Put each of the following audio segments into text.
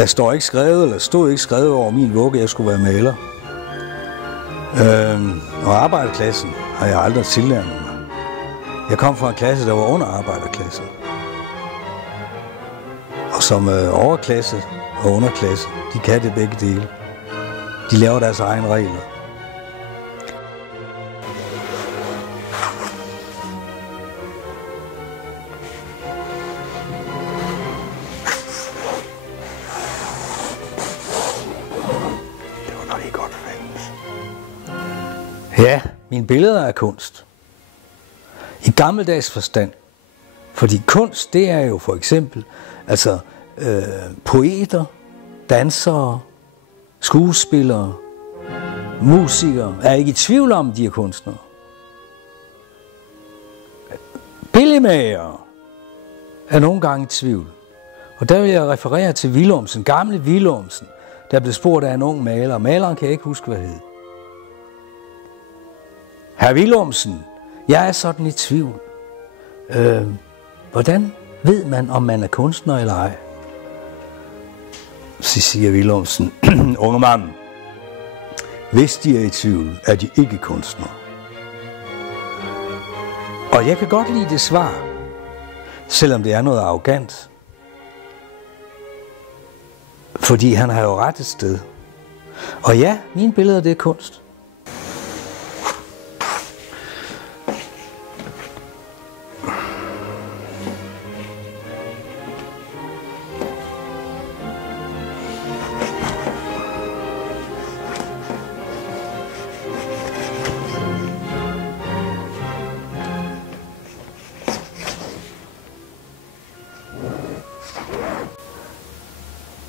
Der står ikke skrevet, eller stod ikke skrevet over min vugge, at jeg skulle være maler. Og arbejderklassen har jeg aldrig tillært mig. Jeg kom fra en klasse, der var under arbejderklassen. Og som overklasse og underklasse, de kan det begge dele. De laver deres egne regler. Ja, mine billeder er kunst. I gammeldags forstand. Fordi kunst, det er jo for eksempel poeter, dansere, skuespillere, musikere. Er ikke i tvivl om, de er kunstnere. Billedmagere er nogle gange i tvivl. Og der vil jeg referere til Willumsen, gamle Willumsen, der blev spurgt af en ung maler. Maleren kan jeg ikke huske, hvad hed. Herr Willumsen, jeg er sådan i tvivl. Hvordan ved man, om man er kunstner eller ej? Så siger Willumsen, unge mand, hvis de er i tvivl, er de ikke kunstnere. Og jeg kan godt lide det svar, selvom det er noget arrogant. Fordi han har jo ret et sted. Og ja, mine billeder, det er kunst.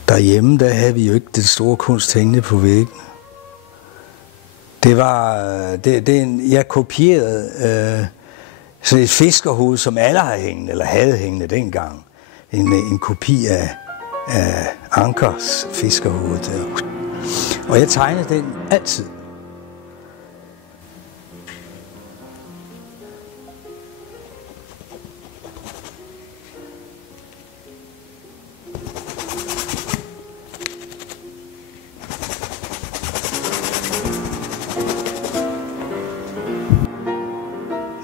Derhjemme, der havde vi jo ikke den store kunst hængende på væggen. Jeg kopierede sådan et fiskerhoved, som alle havde hængende dengang. En kopi af Ankers fiskerhoved der. Og jeg tegnede den altid.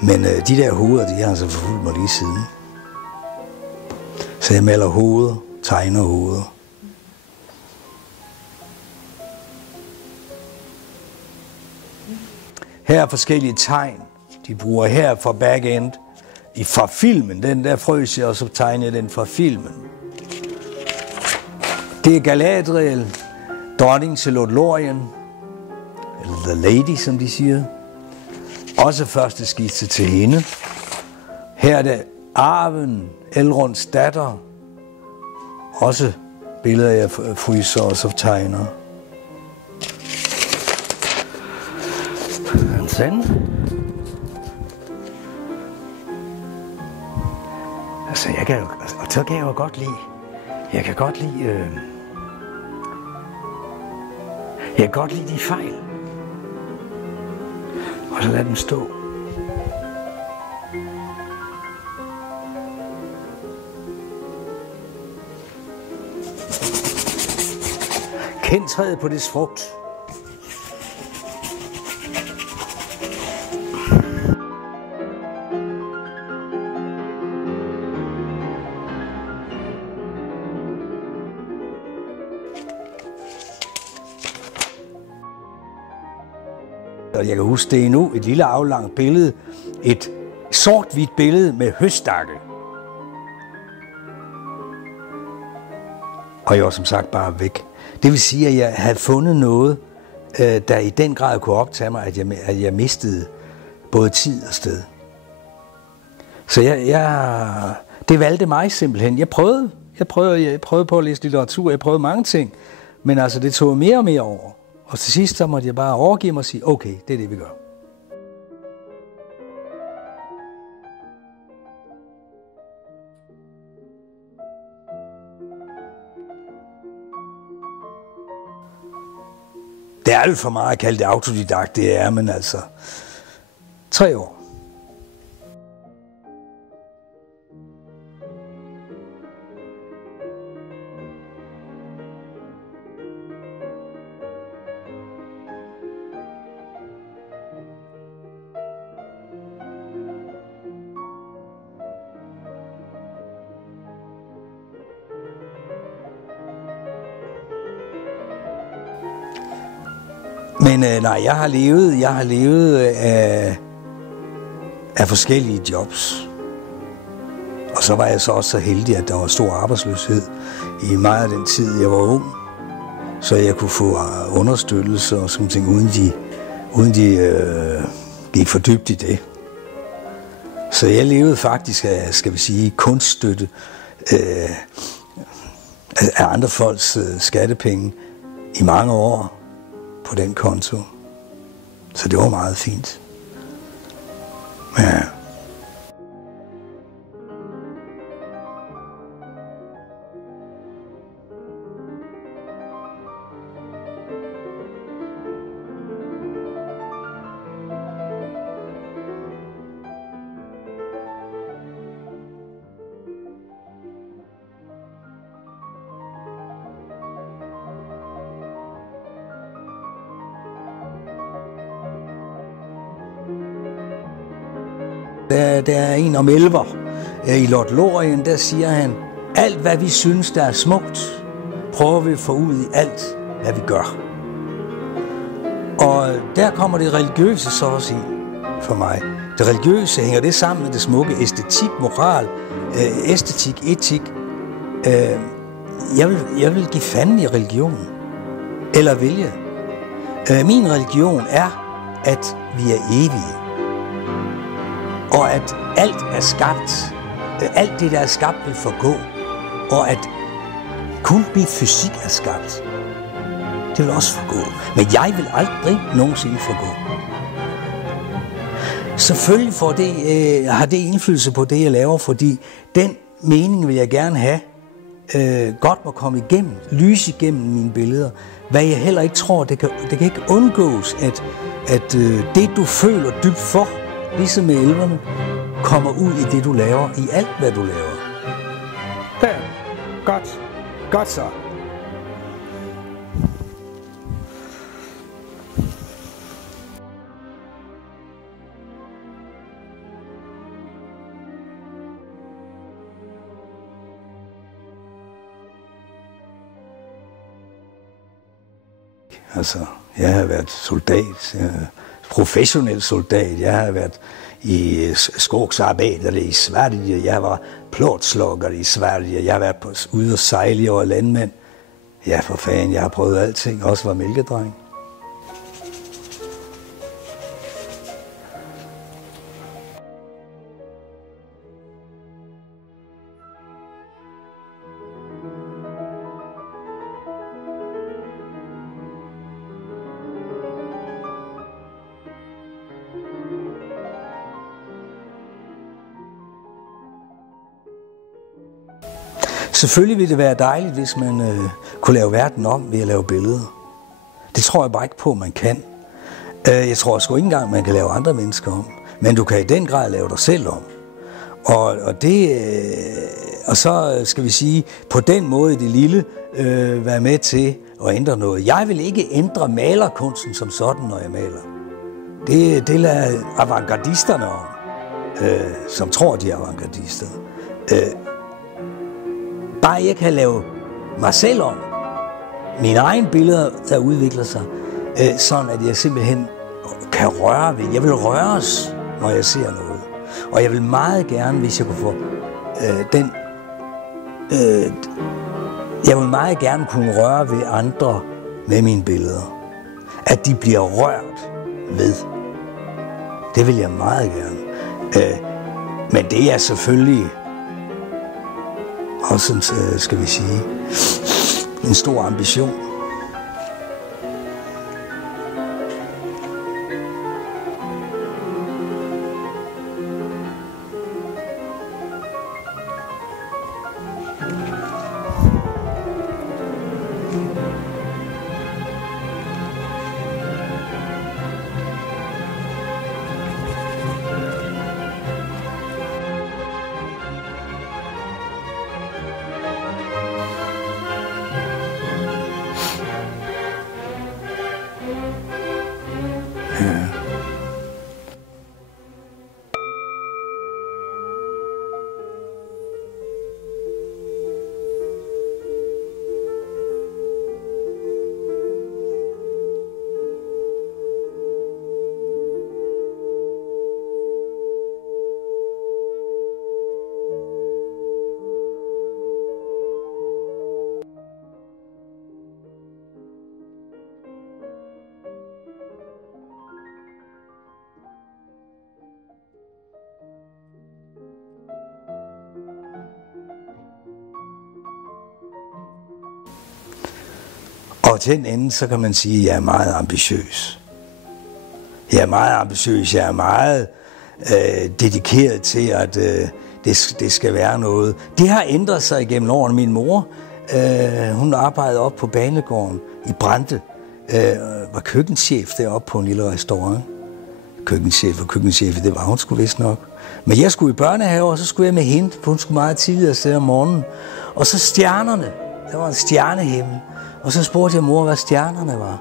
Men de der hoveder, de har altså forfulgt mig lige siden. Så jeg maler hoveder, tegner hoveder. Her er forskellige tegn, de bruger her fra back-end, fra filmen. Den der frøs jeg, og så tegner jeg den fra filmen. Det er Galadriel, dronningen til Lothlórien, eller The Lady, som de siger. Også første skitse til hende. Her er det Arven, Elronds datter. Også billeder, jeg fryser og så tegner. Sådan. Altså, jeg kan jo godt lide. Jeg kan godt lide de fejl. Og så lad dem stå. Kend træet på dets frugt. Og jeg kan huske det endnu, et lille aflangt billede, et sort-hvidt billede med høstakke. Og jeg var som sagt bare væk. Det vil sige, at jeg havde fundet noget, der i den grad kunne optage mig, at jeg mistede både tid og sted. Så det valgte mig simpelthen. Jeg prøvede på at læse litteratur, jeg prøvede mange ting, men altså det tog mere og mere over. Og til sidst så måtte jeg bare overgive mig og sige, okay, det er det, vi gør. Det er alt for meget at kalde det autodidakt, det er, men altså 3 år. Men nej, jeg har levet af forskellige jobs. Og så var jeg så også så heldig, at der var stor arbejdsløshed i meget af den tid, jeg var ung. Så jeg kunne få understøttelse og sådan ting, uden de gik for dybt i det. Så jeg levede faktisk af, skal vi sige, kunststøtte af andre folks skattepenge i mange år på den konto. Så det var meget fint. Ja. Der er en om elver i Lord Lorien, der siger han, alt hvad vi synes, der er smukt, prøver vi at få ud i alt, hvad vi gør. Og der kommer det religiøse så også ind for mig. Det religiøse hænger det sammen med det smukke, æstetik, moral, æstetik, etik. Jeg vil give fanden i religionen, eller vælge. Min religion er, at vi er evige. Og at alt er skabt, alt det, der er skabt, vil forgå. Og at kun mit fysik er skabt, det vil også forgå. Men jeg vil aldrig nogensinde forgå. Selvfølgelig har det indflydelse på det, jeg laver, fordi den mening vil jeg gerne have, godt må komme igennem, lyse igennem mine billeder. Hvad jeg heller ikke tror, det kan ikke undgås, at det, du føler dybt for, ligesom med elverne, kommer ud i det, du laver, i alt, hvad du laver. Der. Godt. Godt så. Altså, jeg har været soldat, professionel soldat. Jeg har været i skogsarbejder i Sverige. Jeg var plåtslugger i Sverige. Jeg har været ude og sejle over landmænd. Ja, for fanden, jeg har prøvet alting. Også var mælkedreng. Selvfølgelig ville det være dejligt, hvis man kunne lave verden om ved at lave billeder. Det tror jeg bare ikke på, man kan. Jeg tror sgu ikke engang, man kan lave andre mennesker om. Men du kan i den grad lave dig selv om. Og så skal vi sige, på den måde det lille være med til at ændre noget. Jeg vil ikke ændre malerkunsten som sådan, når jeg maler. Det lader avantgardisterne om, som tror, de er avantgardister. Bare jeg kan lave mig selv om, mine egne billeder, der udvikler sig, sådan at jeg simpelthen kan røre ved. Jeg vil røres, når jeg ser noget. Og jeg vil meget gerne, hvis jeg kunne få jeg vil meget gerne kunne røre ved andre med mine billeder. At de bliver rørt ved. Det vil jeg meget gerne. Men det er selvfølgelig også, skal vi sige, en stor ambition. Og til den ende, så kan man sige, at jeg er meget ambitiøs. Jeg er meget ambitiøs, jeg er meget dedikeret til, at det skal være noget. Det har ændret sig igennem årene. Min mor, hun arbejdede op på Banegården i Brande, var køkkenchef deroppe på en lille restaurant. Køkkenchef, det var hun sgu vist nok. Men jeg skulle i børnehave, og så skulle jeg med hende, for hun skulle meget tidligere afsted om morgenen. Og så stjernerne, der var en stjernehimmel. Og så spurgte jeg mor, hvad stjernerne var.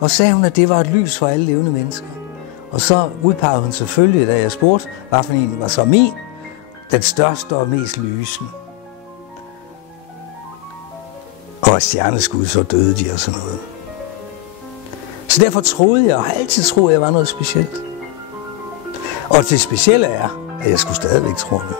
Og så sagde hun, at det var et lys for alle levende mennesker. Og så udpegede hun selvfølgelig, da jeg spurgte, hvad for en var så min, den største og mest lysende. Og stjerneskud, så døde de og sådan noget. Så derfor troede jeg, og har altid troet, at jeg var noget specielt. Og det specielle er, at jeg skulle stadigvæk tro det.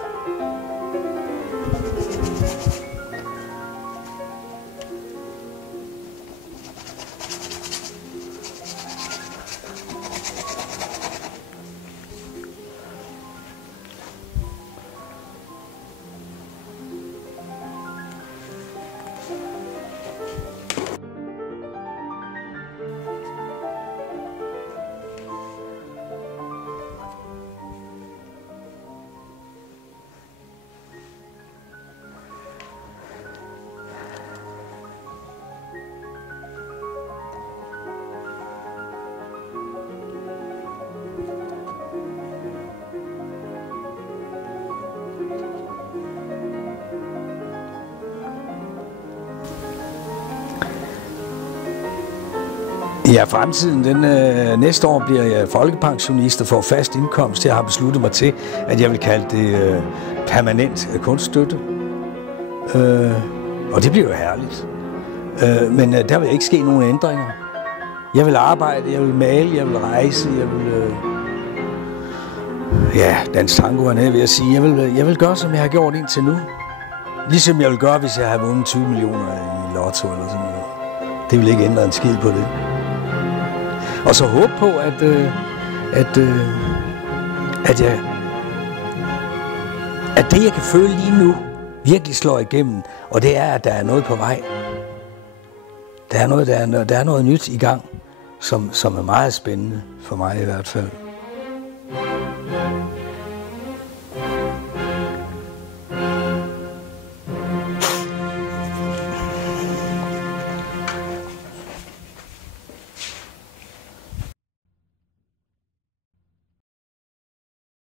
Ja, fremtiden, næste år bliver jeg folkepensionist og får fast indkomst. Jeg har besluttet mig til, at jeg vil kalde det permanent kunststøtte. Og det bliver jo herligt. Men der vil ikke ske nogen ændringer. Jeg vil arbejde, jeg vil male, jeg vil rejse, jeg vil... dans tango hernede, vil jeg sige. Jeg vil gøre, som jeg har gjort indtil nu. Ligesom jeg vil gøre, hvis jeg har vundet 20 millioner i lotto eller sådan noget. Det vil ikke ændre en skid på det. Og så håbe på, at det, jeg kan føle lige nu, virkelig slår igennem. Og det er, at der er noget på vej. Der er noget nyt i gang, som er meget spændende for mig i hvert fald.